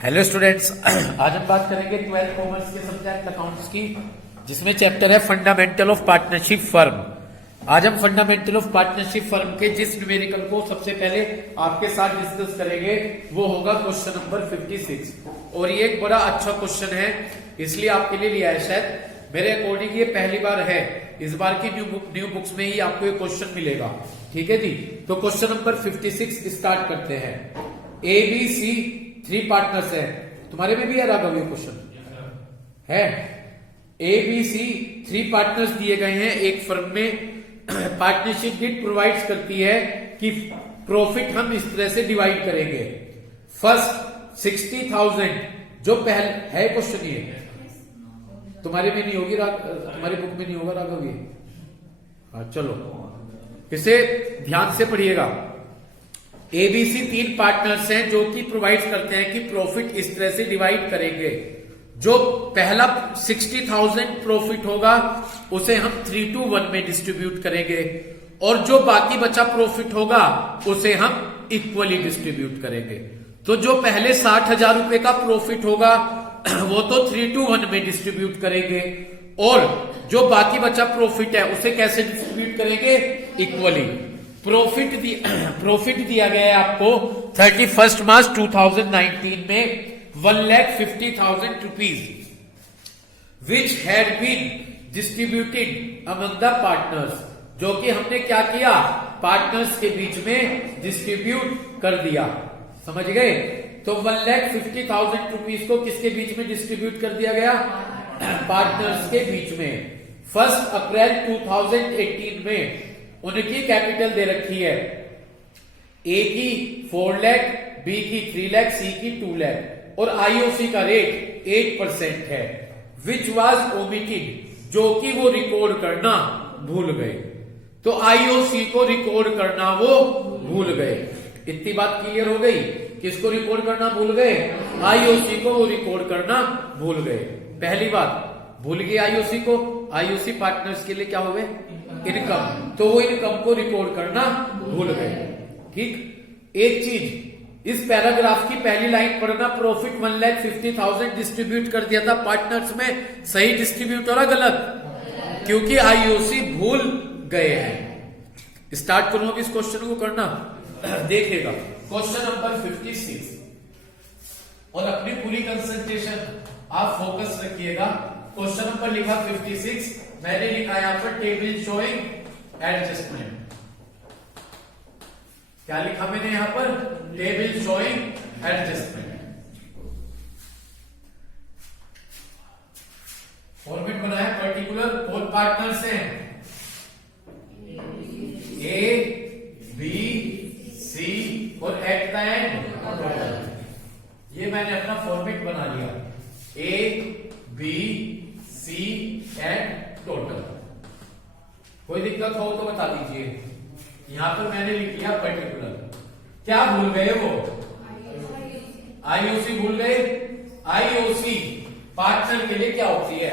Hello students, आज हम बात करेंगे 12th कॉमर्स के सब्जेक्ट अकाउंट्स की, जिसमें चैप्टर है फंडामेंटल ऑफ पार्टनरशिप फर्म। आज हम फंडामेंटल ऑफ पार्टनरशिप फर्म के जिस न्यूमेरिकल को सबसे पहले आपके साथ डिस्कस करेंगे वो होगा क्वेश्चन नंबर 56। और ये एक बड़ा अच्छा क्वेश्चन है, इसलिए आपके लिए लिया है। शायद मेरे अकॉर्डिंग ये पहली बार है, इस बार की न्यू बुक्स में ही आपको ये क्वेश्चन मिलेगा। ठीक है जी, तो क्वेश्चन नंबर 56 स्टार्ट करते हैं। ABC 3 पार्टनर्स है। तुम्हारे में भी है राघव ये क्वेश्चन है। ABC 3 पार्टनर्स दिए गए हैं एक फर्म में। पार्टनरशिप डिड प्रोवाइड्स करती है कि प्रॉफिट हम इस तरह से डिवाइड करेंगे। फर्स्ट 60,000 जो पहले है क्वेश्चन, ये तुम्हारे में नहीं होगी, तुम्हारी बुक में नहीं होगा राघव ये। हाँ चलो, इसे ध्यान से पढ़िएगा। ABC 3 पार्टनर्स हैं जो कि प्रोवाइड करते हैं कि प्रॉफिट इस तरह से डिवाइड करेंगे। जो पहला 60,000 प्रॉफिट होगा उसे हम 3-1 में डिस्ट्रीब्यूट करेंगे, और जो बाकी बचा प्रॉफिट होगा उसे हम इक्वली डिस्ट्रीब्यूट करेंगे। तो जो पहले 60,000 रुपए का प्रॉफिट होगा वो तो 3-1 में डिस्ट्रीब्यूट करेंगे, और जो बाकी बचा प्रॉफिट है उसे कैसे डिस्ट्रीब्यूट करेंगे? इक्वली। प्रॉफिट दिया गया है आपको 31 मार्च 2019 में 1,50,000 rupees, which had been distributed among the partners, जो कि हमने क्या किया? पार्टनर्स के बीच में डिस्ट्रीब्यूट कर दिया। समझ गए? तो 1,50,000 रुपीज को किसके बीच में डिस्ट्रीब्यूट कर दिया गया? पार्टनर्स के बीच में। 1 अप्रैल 2018 में उनकी कैपिटल दे रखी है, ए की 4 लाख, बी की 3 लाख, सी की 2 लाख, और आईओसी का रेट 8% है। विच वाज ओमिटेड, जो कि वो रिकॉर्ड करना भूल गए। तो आईओसी को रिकॉर्ड करना वो भूल गए। इतनी बात क्लियर हो गई? किसको रिकॉर्ड करना भूल गए? आईओसी को वो रिकॉर्ड करना भूल गए। पहली बात, भूल गए आईओसी को। आईओसी पार्टनर्स के लिए क्या हो गए? इनकम। तो वो इनकम को रिकॉर्ड करना भूल गए। ठीक। एक चीज, इस पैराग्राफ की पहली लाइन पढ़ना, प्रॉफिट 1,50,000 डिस्ट्रीब्यूट कर दिया था पार्टनर्स में। सही डिस्ट्रीब्यूट हो रहा गलत? क्योंकि आईओसी भूल गए हैं। स्टार्ट करूं इस क्वेश्चन को करना, देखिएगा। क्वेश्चन नंबर 56, और अपनी पूरी कंसंट्रेशन आप फोकस रखिएगा। क्वेश्चन नंबर लिखा 56, मैंने लिखा यहां पर टेबल शोइंग एडजस्टमेंट। क्या लिखा मैंने यहां पर? Table showing adjustment. फॉर्मेट बनाया पर्टिकुलर। कौन पार्टनर्स हैं? ए, बी, सी और एट द एंड। ये मैंने अपना फॉर्मेट बना लिया, ए, बी, सी एंड टोटल। कोई दिक्कत हो तो बता दीजिए। यहां पर मैंने लिख लिया पर्टिकुलर। क्या भूल गए वो? आईओसी भूल गए। आईओसी पार्टनर के लिए क्या होती है?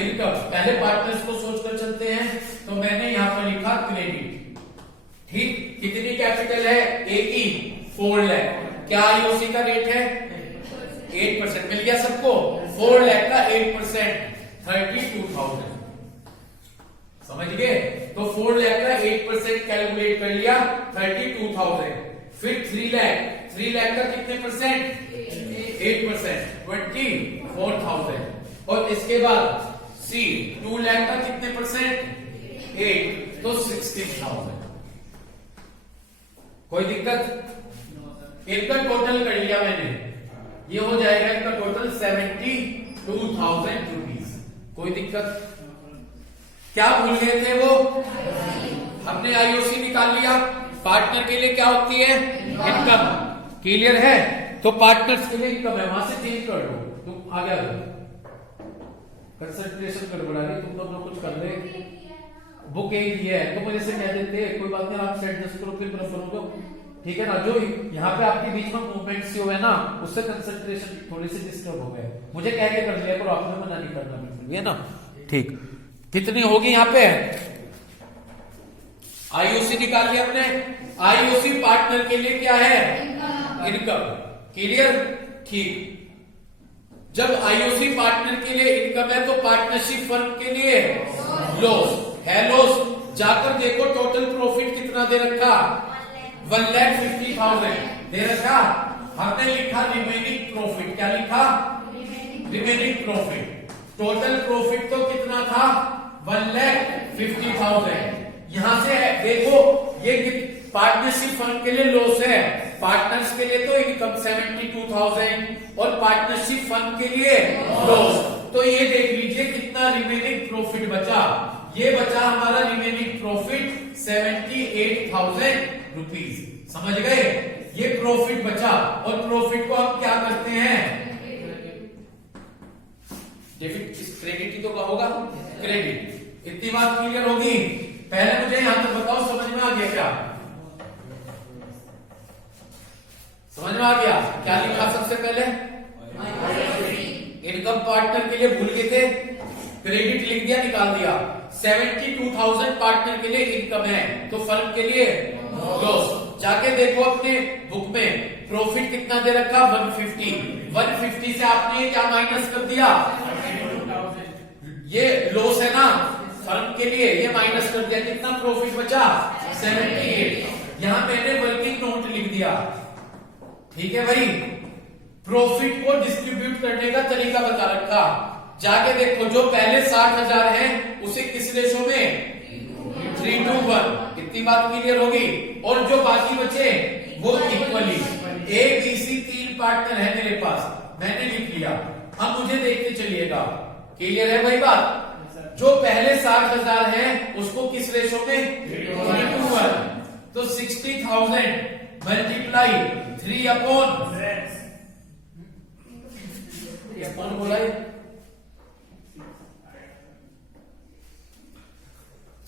इनकम। पहले पार्टनर्स को सोचकर चलते हैं, तो मैंने यहां पर लिखा क्रेडिट। ठीक। कितनी कैपिटल है? ए की 4 लाख। क्या आईओसी का रेट है? 8%। मिल गया सबको? 4 लाख का 8% 32,000। समझ गए? तो 4 लाख का 8% कैलकुलेट कर लिया, 32,000। फिर 3 लाख का कितने परसेंट? 8%, 24,000। और इसके बाद सी 2 लाख का कितने परसेंट? 8, तो 16,000। कोई दिक्कत? इनका टोटल कर लिया मैंने, ये हो जाएगा इनका टोटल 72,000 रुपीज। कोई दिक्कत? क्या भूल गए थे वो? हमने आईओसी निकाल लिया। पार्टनर के लिए क्या होती है? इनकम। क्लियर है? तो पार्टनर्स के लिए इनकम है, वहां से चेंज कर दो। तुम आ गया, कंसंट्रेशन गड़बड़ा रही, तुम दोनों कुछ कर रहे। बुक एक ही है तो मुझे से कह देते, कोई बात नहीं, आप सेट जस्ट करो, फिर बराबर हो। ठीक है ना? जो यहाँ पे आपके बीच में मूवमेंट से हुए ना, उससे कंसंट्रेशन थोड़ी सी डिस्टर्ब हो गए। मुझे कह के कर लिया, पर आपने मना नहीं करना बिल्कुल, है ना? ठीक। कितनी होगी यहाँ पे? आईओसी निकाल लिया हमने। आईओसी पार्टनर के लिए क्या है? इनकम। क्लियर? ठीक। जब आईओसी पार्टनर के लिए इनकम है तो पार्टनरशिप फर्म के लिए लॉस है। लॉस जाकर देखो टोटल प्रॉफिट कितना दे रखा, 1,50,000 दे रखा। हमने लिखा रिमेनिंग प्रॉफिट, क्या लिखा, रिमेनिंग प्रॉफिट। टोटल प्रॉफिट तो कितना था, 1,50,000। यहां से देखो ये पार्टनरशिप फर्म के लिए लॉस है, पार्टनर्स के लिए तो इनकम 72,000 और पार्टनरशिप फर्म के लिए लॉस। तो ये देख लीजिए कितना रिमेनिंग प्रॉफिट बचा। ये बचा हमारा रिमेनिंग प्रॉफिट 78,000 रुपीज। समझ गए, ये प्रॉफिट बचा। और प्रॉफिट को हम क्या करते हैं, डेबिट, क्रेडिट ही तो क्या होगा, क्रेडिट। इतनी बात क्लियर होगी। पहले मुझे यहां तक बताओ, समझ में आ गया क्या, समझ में आ गया क्या लिखा सबसे पहले, इनकम पार्टनर के लिए भूल गए थे, क्रेडिट लिख दिया, निकाल दिया। 72,000 पार्टनर के लिए इनकम है तो फर्म के लिए लॉस। जाके देखो अपने बुक में प्रॉफिट कितना दे रखा, 150 से आपने क्या माइनस कर दिया, ये लॉस है ना फर्म के लिए, ये माइनस कर दिया। कितना प्रॉफिट बचा, 78। यहां मैंने वर्किंग नोट लिख दिया, ठीक है भाई। प्रॉफिट को डिस्ट्रीब्यूट करने का तरीका बता रखा। जाके देखो जो पहले 60,000 है उसे किस रेशो में, 3:1। इतनी बात क्लियर होगी। और जो बाकी बचे वो equally, A B C 3 partner है मेरे पास, मैंने लिख लिया। अब मुझे देखते चलिएगा, क्लियर है भाई बात। जो पहले 60,000 है उसको किस रेशो में, 3:1। तो 60,000 मल्टीप्लाई 3/, कौन बोला है,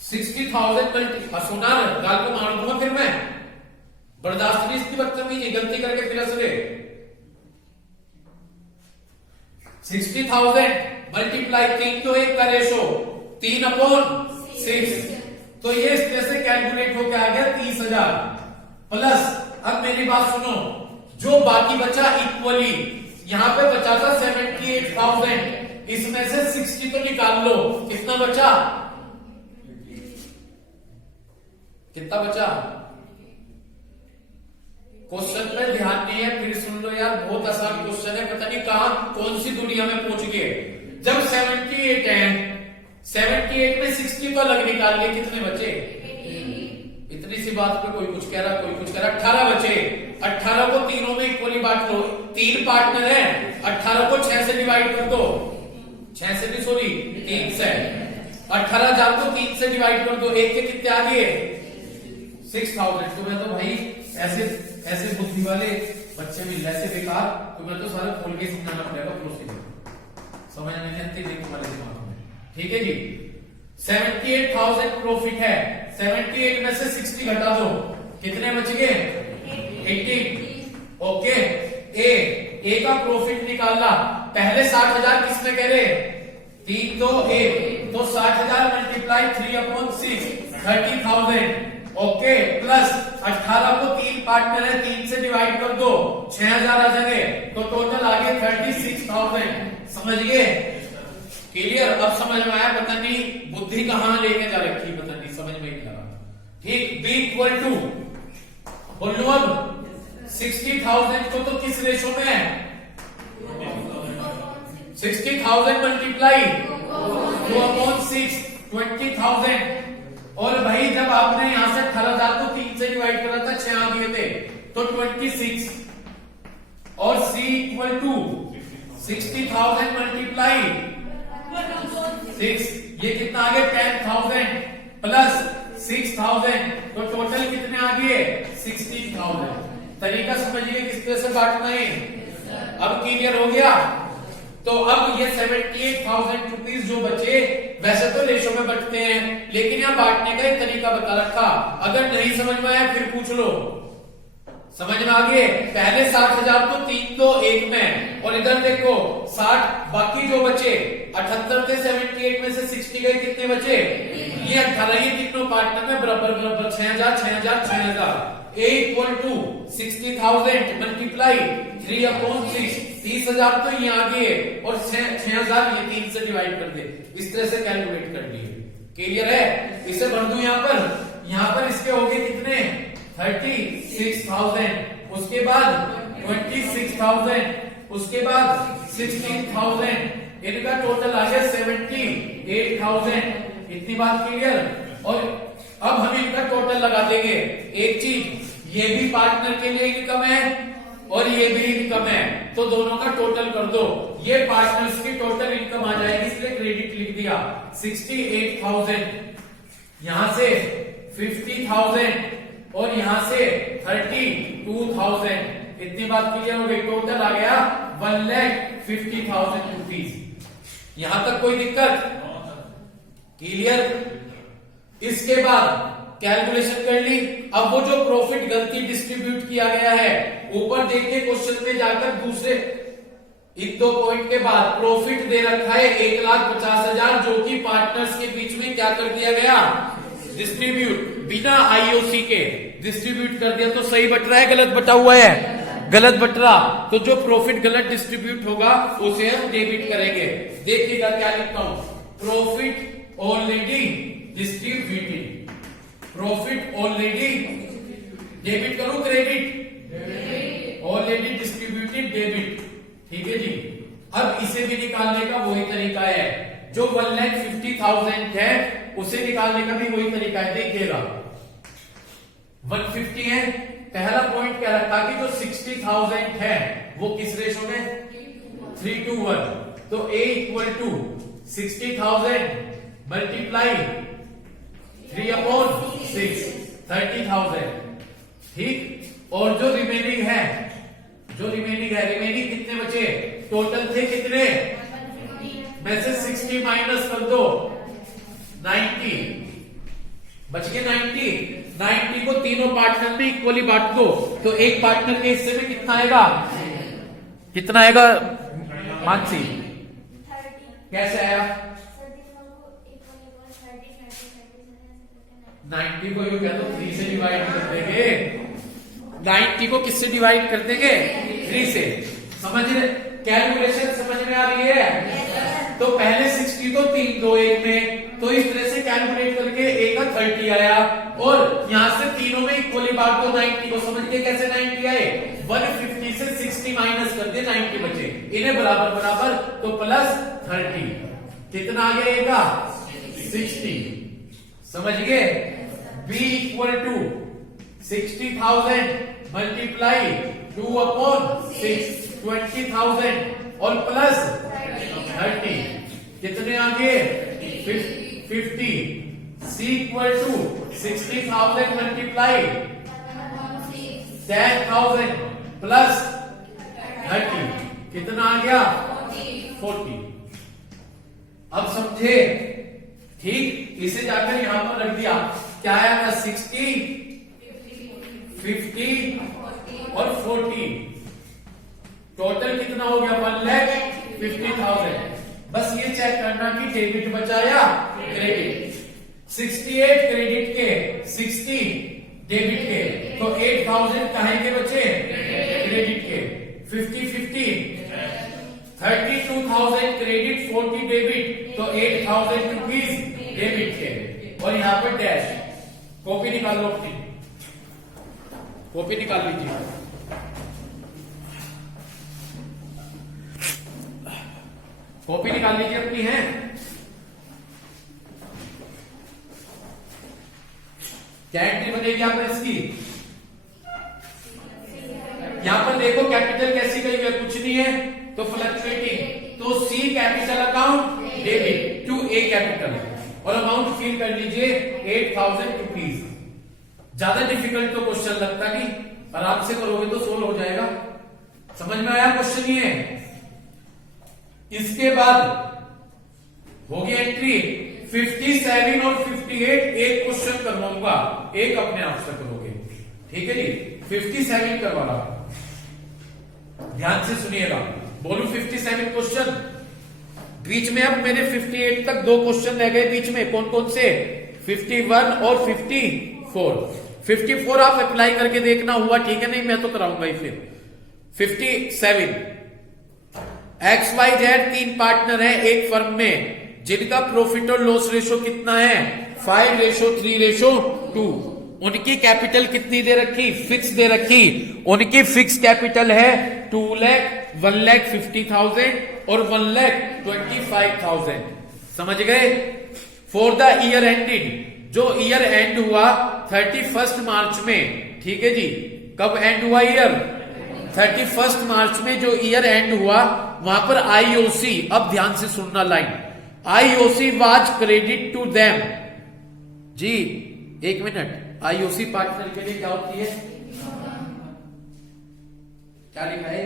60,000 मल्टीप्लाई, सुना गाल को मार दूंगा फिर मैं, बर्दाश्त नहीं इसकी बदतमीजी, गलती करके फिर से 60,000 मल्टीप्लाई 3 तो 1 का रेशो, 3/6। तो ये इस तरह से कैलकुलेट होकर आ गया 30,000 प्लस। अब मेरी बात सुनो, जो बाकी बचा इक्वली, यहां पे बचा था 78,000, इसमें से 60 तो निकाल लो, कितना बचा, कितना बचा। क्वेश्चन पे ध्यान नहीं है, फिर सुन लो यार, बहुत आसान क्वेश्चन है, पता नहीं कहां कौन सी दुनिया में पहुंच गए। जब 78 है, 78 में 60 तो अलग निकाल लिए, कितने बचे, इतनी सी बात पे कोई कुछ कह रहा, कोई कुछ कह रहा, 18 बचे। 18 को तीनों में इक्वली बांट लो, 3 पार्टनर है, 18 को 6 से डिवाइड कर दो, 6 से भी सॉरी 3 से, 18,000 को 3 से डिवाइड कर दो, एक के कितने आ गए, 6,000। तो मैं तो भाई ऐसे बुद्धि वाले बच्चे मिल रहे, ऐसे बेकार, तो मैं तो सारा खोल के समझाना पड़ेगा प्रोसीजर, समझ नहीं आती तुम्हारे दिमाग में, ठीक है जी। 78,000 प्रॉफिट है, 78 में से 60 घटा दो, कितने बच गए, 18। ओके, ए का प्रॉफिट निकालना, पहले 60,000 किसमें कह रहे, 3 तो ए, तो 60,000 मल्टीप्लाई 3/6, 30,000। ओके, प्लस 18 को 3 पार्टनर है, 3 से डिवाइड कर दो, 6,000 आ जाएंगे, तो टोटल आ गए 36,000। समझ गए, क्लियर। अब समझ में आया, पता नहीं बुद्धि कहां लेके जा रखी, पता नहीं समझ में नहीं आ रहा, ठीक। बी इक्वल टू, बोलो अब 60,000 को तो किस रेशो में है, 60,000 मल्टीप्लाई 2/6, 20,000। और भाई जब आपने यहां से 18,000 को 3 से डिवाइड करा था, 6 आ गए थे, तो 26। और C इक्वल टू 60,000 मल्टीप्लाई 6, ये कितना आ गया, 10,000 प्लस 6,000, तो टोटल कितने आ गए, 16,000। तरीका समझिए किस तरह से बांटना है, अब क्लियर हो गया। तो अब ये 78,000 रुपीज जो बचे, वैसे तो रेशो में बंटते हैं, लेकिन यहाँ बांटने का एक तरीका बता रखा। अगर नहीं समझ में आया फिर पूछ लो, समझ में आ गए। पहले 60,000 तो 3 तो 1 में, और इधर देखो 60, बाकी जो बचे 78 थे, 78 में से 60 गए, कितने बचे, ये 18, ये तीनों पार्टनर में बराबर बराबर 6,000, 6,000, 6,000। A equal to 60,000 multiply 3/6। 30,000 तो ये आगे है और 6,000 ये 3 से डिवाइड कर दे, इस तरह से कैलकुलेट कर लिए। क्लियर है? इसे भर दूं यहाँ पर इसके हो गए कितने 36,000, उसके बाद 26,000, उसके बाद 16,000, इनका टोटल आ गया 78,000। इतनी बात क्लियर? और अब हम इनका टोटल लगा देंगे। एक चीज, ये भी पार्टनर के लिए इनकम है और ये भी इनकम है, तो दोनों का टोटल कर दो। ये पार्टनर्स की टोटल इनकम आ जाएगी, इसलिए क्रेडिट लिख दिया 68,000, यहां से 50,000 और यहां से 32,000। इतनी बात क्लियर हो गई? टोटल आ गया 1,50,000 रुपीज। यहां तक कोई दिक्कत? क्लियर? इसके बाद कैलकुलेशन कर ली। अब वो जो प्रॉफिट गलती डिस्ट्रीब्यूट किया गया है, ऊपर देखिए क्वेश्चन में जाकर दूसरे इन 2 पॉइंट के बाद प्रॉफिट दे रखा है 1,50,000, जो कि पार्टनर्स के बीच में क्या कर दिया गया, डिस्ट्रीब्यूट, बिना आईओसी के डिस्ट्रीब्यूट कर दिया। तो सही बट रहा है, गलत बटा हुआ है? गलत बट रहा। तो जो प्रॉफिट गलत डिस्ट्रीब्यूट होगा उसे हम डेबिट करेंगे। देखिएगा क्या लिखता हूं, profit already distributed, profit already, debit करूं क्रेडिट? Already distributed debit. ठीक है जी। अब इसे भी निकालने का वही तरीका है, जो 1,50,000 है उसे निकालने का भी वही तरीका है। देखिएगा 150 है, पहला पॉइंट क्या रखा कि जो 60,000 है वो किस रेशो में, 3:1। तो A = 60,000 मल्टीप्लाई 3/6, 30,000। ठीक। और जो रिमेनिंग है, रिमेनिंग कितने बचे, टोटल थे कितने, में से 60 माइनस कर दो, 90 बच गए। 90 को तीनों पार्टनर में इक्वली बांट दो, तो एक पार्टनर के हिस्से में कितना आएगा, मानसी? कैसे आया? 90 को यू क्या तो 3 से डिवाइड कर देंगे। 90 को किससे डिवाइड कर देंगे, 3 से। समझ रहे? कैलकुलेशन समझ में आ रही है? तो पहले 60 तो 3 2 1 में, तो इस तरह से कैलकुलेट करके A का 30 आया, और यहां से तीनों में इक्वली बांट दो 90 को। समझ के कैसे 90 आए, 150 से 60 माइनस कर दिए, 90 बचे, इन्हें बराबर बराबर, तो प्लस 30। कितना आ गया A का, 60। समझ गए? B = 60,000 मल्टीप्लाई 2/6, 20,000 और प्लस 30, कितने आ गए, 50। C = 60,000 मल्टीप्लाई 10,000 प्लस 30, कितना आ गया, 40। अब समझे? ठीक। इसे जाकर यहां पर रख दिया, क्या आया था, 60, 50 और 40, टोटल कितना हो गया, 1,50,000। बस ये चेक करना कि डेबिट बचा या क्रेडिट। 68 क्रेडिट के, 60 डेबिट के, तो 8,000 कहां के बचे, क्रेडिट के। 50-50, 32,000 क्रेडिट, 40 डेबिट, तो 8,000 रुपीज डेबिट के। और यहां पर डैश। कॉपी निकाल लो अपनी, कॉपी निकाल लीजिए। कॉपी निकाल लीजिए अपनी, है? क्या एंट्री बनेगी यहाँ पर इसकी? यहां पर देखो कैपिटल कैसी गई है, कुछ नहीं है, तो फ्लक्चुएटिंग। तो C capital account debit to A capital, और अमाउंट फिल कर लीजिए 8,000 रुपीज। ज्यादा डिफिकल्ट तो क्वेश्चन लगता नहीं, आराम से करोगे तो सोल्व हो जाएगा। समझ में आया क्वेश्चन? ये इसके बाद होगी एंट्री 57 और 58, एक क्वेश्चन करवाऊंगा, एक अपने आप से करोगे। ठीक है जी? 57 करवा रहा, ध्यान से सुनिएगा, बोलू 57 क्वेश्चन। बीच में अब मेरे 58 तक 2 क्वेश्चन रह गए बीच में, कौन कौन से, 51 और 54। 54 आप अप्लाई करके देखना, हुआ ठीक है, नहीं मैं तो कराऊंगा ही। फिर 57। XYZ 3 पार्टनर है एक फर्म में जिनका प्रॉफिट और लॉस रेशो कितना है 5:3:2। उनकी कैपिटल कितनी दे रखी फिक्स दे रखी। उनकी फिक्स कैपिटल है 2 लाख 1,50,000 और 1,25,000। समझ गए। फॉर द ईयर एंडेड जो ईयर एंड हुआ 31 मार्च में। ठीक है जी। कब एंड हुआ ईयर 31 मार्च में जो ईयर एंड हुआ वहां पर आईओसी। अब ध्यान से सुनना line. IOC was credit to them. जी एक मिनट। आईओसी पार्टनर के लिए क्या होती है क्या लिखा है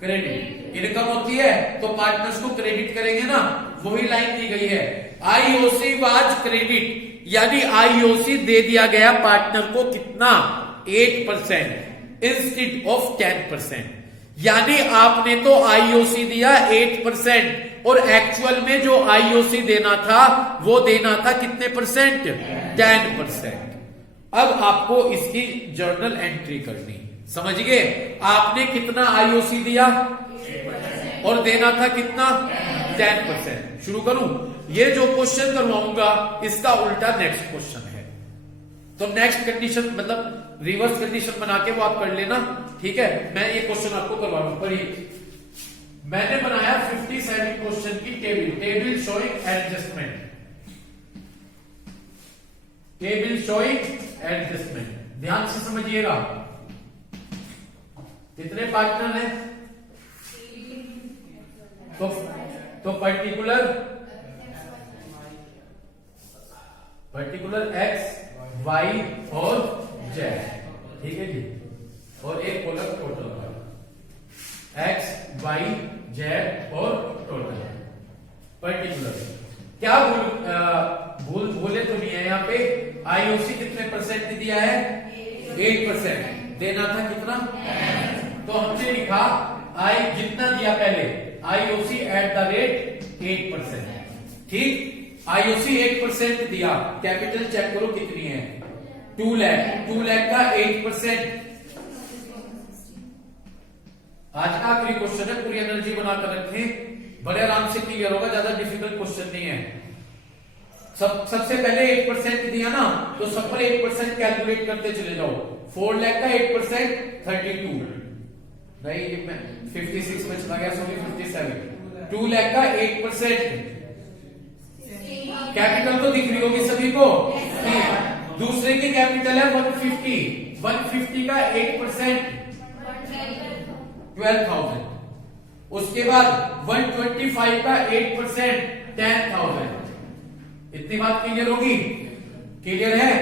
क्रेडिट। इनकम होती है तो पार्टनर्स को क्रेडिट करेंगे ना वही लाइन दी गई है। आईओसी वाज क्रेडिट यानी आईओसी दे दिया गया पार्टनर को कितना 8% इंस्टेड ऑफ 10%। यानी आपने तो आईओसी दिया 8% और एक्चुअल में जो आईओसी देना था वो देना था कितने परसेंट 10%। अब आपको इसकी जर्नल एंट्री करनी। समझ गए। आपने कितना आईओसी दिया और देना था कितना 10%। शुरू करूं। ये जो क्वेश्चन करवाऊंगा इसका उल्टा नेक्स्ट क्वेश्चन है। तो नेक्स्ट कंडीशन मतलब रिवर्स कंडीशन बना के वो आप कर लेना। ठीक है। मैं ये क्वेश्चन आपको करवा रहा हूं। पढ़िए। मैंने बनाया 57 क्वेश्चन की table showing adjustment. Table showing adjustment ध्यान से समझिएगा। कितने पार्टनर हैं तो पर्टिकुलर एक्स वाई और जेड। ठीक है जी। और एक column total X Y Z और टोटल पर्टिकुलर। क्या भूले तो नहीं है यहाँ पे। आईओसी कितने परसेंट दिया है 8%। देना था कितना तो हमने लिखा आई जितना दिया पहले आईओसी एट द रेट 8%। ठीक। आईओसी 8% दिया। कैपिटल चेक करो कितनी है 2 लाख का 8%। आज का आखिरी क्वेश्चन है। पूरी एनर्जी बनाकर रखें। बड़े आराम से क्लियर होगा। ज्यादा डिफिकल्ट क्वेश्चन नहीं है। सबसे पहले 8% दिया ना तो सब पर 8% कैलकुलेट करते चले जाओ। 4 लाख का 8% 32 नहीं 56 में चला गया सॉरी 57। 2 लाख का 8% कैपिटल तो दिख रही होगी सभी को। दूसरे की कैपिटल है 150 का 8% 12,000। उसके बाद 125 का 8% 10,000। इतनी बात क्लियर होगी। क्लियर है।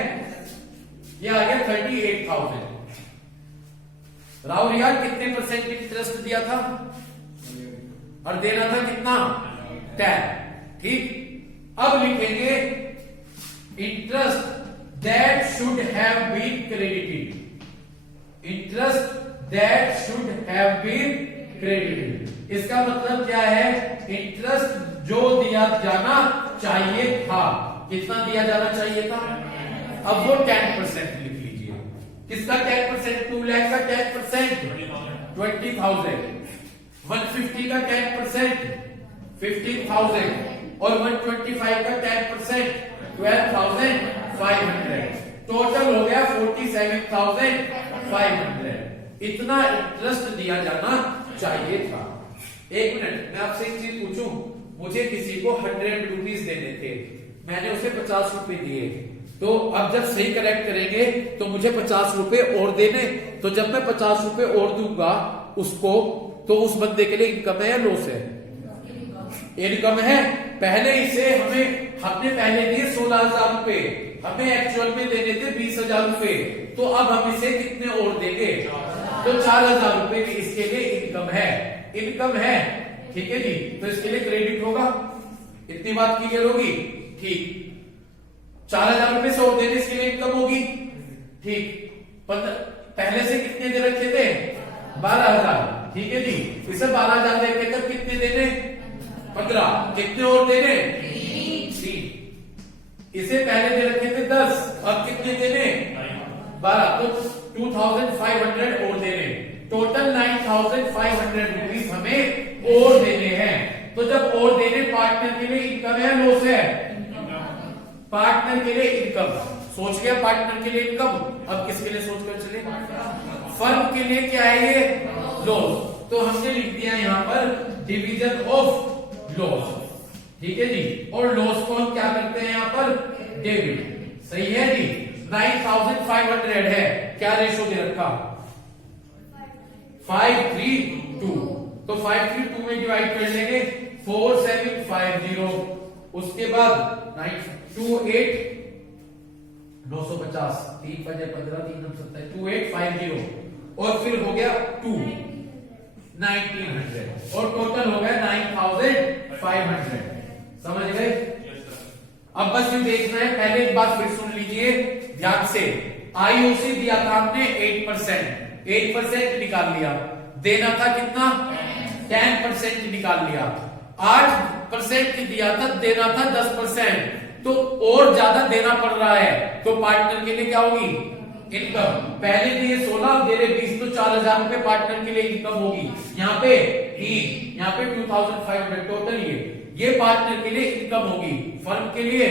ये आ गया 38,000। राहुल यार कितने परसेंट इंटरेस्ट दिया था और देना था कितना 10। ठीक। अब लिखेंगे interest that should have been credited. Interest that should have been credited. इसका मतलब क्या है इंटरेस्ट जो दिया जाना चाहिए था। कितना दिया जाना चाहिए था। अब वो 10% लिख लीजिए। किसका 10%। 2 लाख का 10% 20,000। 150 का 10% 15,000 और 125 का 10% 12,500। टोटल हो गया 47,500। इतना इंटरेस्ट दिया जाना चाहिए था। एक मिनट मैं आपसे एक चीज पूछूं। मुझे किसी को 100 रुपीज देने थे। मैंने उसे 50 रुपए दिए। तो अब जब सही करेक्ट करेंगे तो मुझे 50 रुपए और देने। तो जब मैं 50 रुपए और दूंगा उसको तो उस बंदे के लिए इनकम है या लॉस है। इनकम है। पहले इसे हमने पहले दिए 16,000 रुपए। हमें एक्चुअल में देने थे 20,000 रुपए। तो अब हम इसे कितने और देंगे तो 4,000 रुपए की इसके लिए इनकम है। इनकम है। ठीक है जी। तो इसके लिए क्रेडिट होगा। इतनी बात क्लियर होगी। ठीक। 4,000 रुपए से और देने इसके लिए इनकम होगी। ठीक। पहले से कितने दे रखे थे 12,000। ठीक है जी। इसे 12,000 देके तब कितने देने 15। कितने और देने 3। इसे पहले दे रखे थे 10। अब कितने देने 12। तो 2,500 और देने। टोटल 9,500 रुपीज हमें और देने हैं। तो जब और देने, पार्टनर के लिए इनकम है लॉस है? पार्टनर के लिए इनकम। सोच गया पार्टनर के लिए इनकम। अब किसके लिए सोच कर चले? फर्म के लिए क्या है ये? लॉस। तो हमने लिख दिया यहां पर डिवीजन ऑफ लॉस। ठीक है जी। और लॉस को हम क्या करते हैं यहां पर? डेबिट। सही है जी। 9,500 है, क्या रेशो दे रखा? 5:3:2। तो 5:3:2 में डिवाइड कर लेंगे 4750। उसके बाद 928 950 3 5 15 3 9 27 2850 और फिर हो गया 2 1900 और टोटल हो गया 9,500। समझ गए? अब बस ये देखना है, पहले एक बात फिर सुन लीजिए ध्यान से। आईओसी दिया था हमने 8%, 8% निकाल लिया। देना था कितना? 10% निकाल लिया। 8% दिया था, देना था 10%, तो और ज्यादा देना पड़ रहा है। तो पार्टनर के लिए क्या होगी? इनकम। पहले दिए 16, दे रहे 20, तो 4,000 रुपए पार्टनर के लिए इनकम होगी। यहाँ पे 3, यहाँ पे 2,500 टोटल। ये पार्टनर के लिए इनकम होगी, फर्म के लिए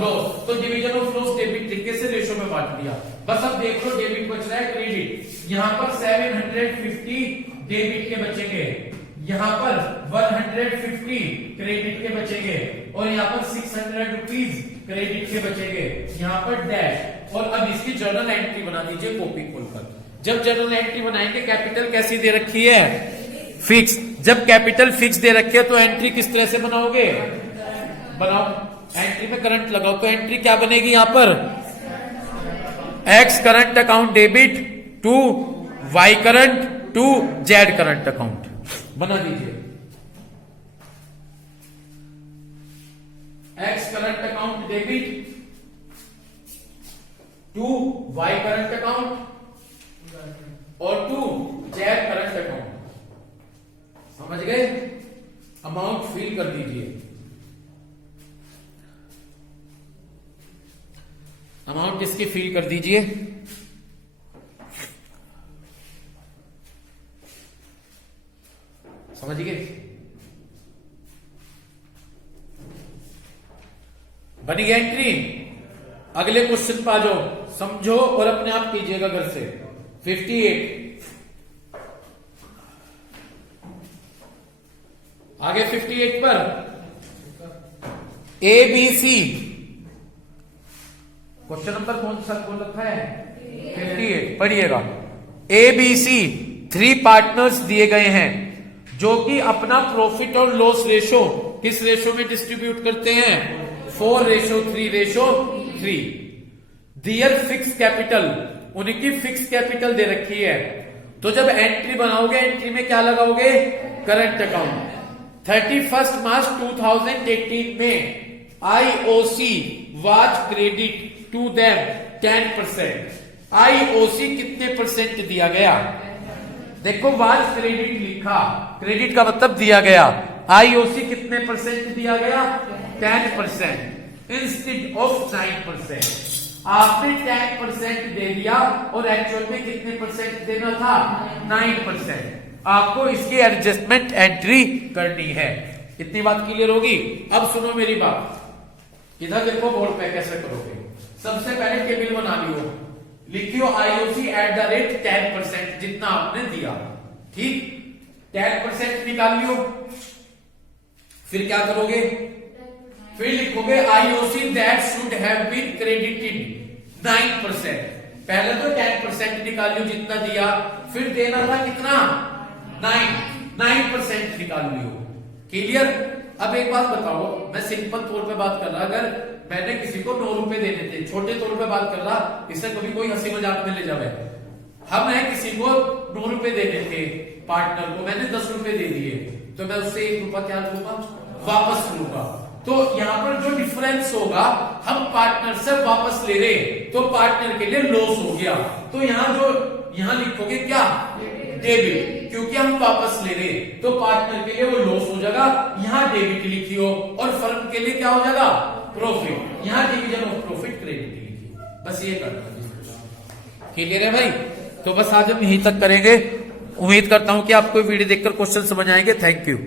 लॉस। तो डिवीजन ऑफ लॉस डेबिट तरीके से रेशो में बांट दिया। बस अब देख लो डेबिट बच रहा है, क्रेडिट। यहाँ पर 750 डेबिट के बचेंगे, यहाँ पर 150 क्रेडिट के बचेंगे और यहाँ पर 600 रुपीज क्रेडिट के बचेंगे। यहाँ पर डैश। और अब इसकी जर्नल एंट्री बना दीजिए कॉपी खोलकर। जब जर्नल एंट्री बनाएंगे, कैपिटल कैसी दे रखी है? फिक्स। जब कैपिटल फिक्स दे रखी है तो एंट्री किस तरह से बनाओगे? बनाओ, एंट्री में करंट लगाओ। तो एंट्री क्या बनेगी यहां पर? X current account debit to Y current to Z current account बना दीजिए। X current account debit to Y current account और टू जेड करंट अकाउंट। समझ गए? अमाउंट फिल कर दीजिए। अमाउंट इसकी फिल कर दीजिए। समझ गए? बनी गई एंट्री। अगले क्वेश्चन पे आ जाओ, समझो और अपने आप कीजिएगा घर से। 58 आगे 58 पर A B C question number कौन सा कौन रखा है? 58 पढ़िएगा। ए बी सी 3 पार्टनर्स दिए गए हैं जो कि अपना प्रॉफिट और लॉस रेशो किस रेशो में डिस्ट्रीब्यूट करते हैं? 4:3:3। दियर फिक्स कैपिटल, उनकी फिक्स कैपिटल दे रखी है। तो जब एंट्री बनाओगे, एंट्री में क्या लगाओगे? Current account. 31 मार्च 2018 में IOC was credit to them 10%। IOC कितने परसेंट दिया गया? देखो वाज क्रेडिट लिखा, क्रेडिट का मतलब दिया गया। आईओसी कितने परसेंट दिया गया? 10% इंस्टेड ऑफ 9%। आपने 10% दे दिया और एक्चुअल में कितने परसेंट देना था? 9%। आपको इसकी एडजस्टमेंट एंट्री करनी है। इतनी बात क्लियर होगी? अब सुनो मेरी बात, इधर देखो बोर्ड पे कैसे करोगे। सबसे पहले टेबल बना लियो, लिखियो आईओसी एट द रेट 10% जितना आपने दिया। ठीक, 10% निकाल लियो। फिर क्या करोगे? फिर लिखोगे IOC that should have been credited 9%। पहले तो 10% निकाल लियो जितना दिया, फिर देना था कितना? 9% निकाल लियो। क्लियर? अब एक बात बताओ, मैं सिंपल तौर पे बात कर रहा, अगर मैंने किसी को 9 रुपए देने थे, छोटे तौर पे बात कर रहा, इससे कभी कोई हंसी मजाक में ले जावे। हम है किसी को 9 रुपए देने थे, पार्टनर को मैंने 10 रुपए दे दिए, तो मैं उससे 1 रुपया क्या लूंगा? वापस लूंगा। तो यहाँ पर जो डिफरेंस होगा, हम पार्टनर से वापस ले रहे, तो पार्टनर के लिए लॉस हो गया। तो यहाँ लिखोगे क्या? डेबिट, क्योंकि हम वापस ले रहे, तो पार्टनर के लिए वो लॉस हो जाएगा। यहाँ डेबिट लिखियो और फर्म के लिए क्या हो जाएगा? प्रॉफिट। यहाँ डिवीजन ऑफ प्रॉफिट क्रेडिट लिखिए। बस ये करना। क्लियर है भाई? तो बस आज हम यहीं तक करेंगे। उम्मीद करता हूं कि आपको वीडियो देखकर क्वेश्चन समझ आएंगे। Thank you.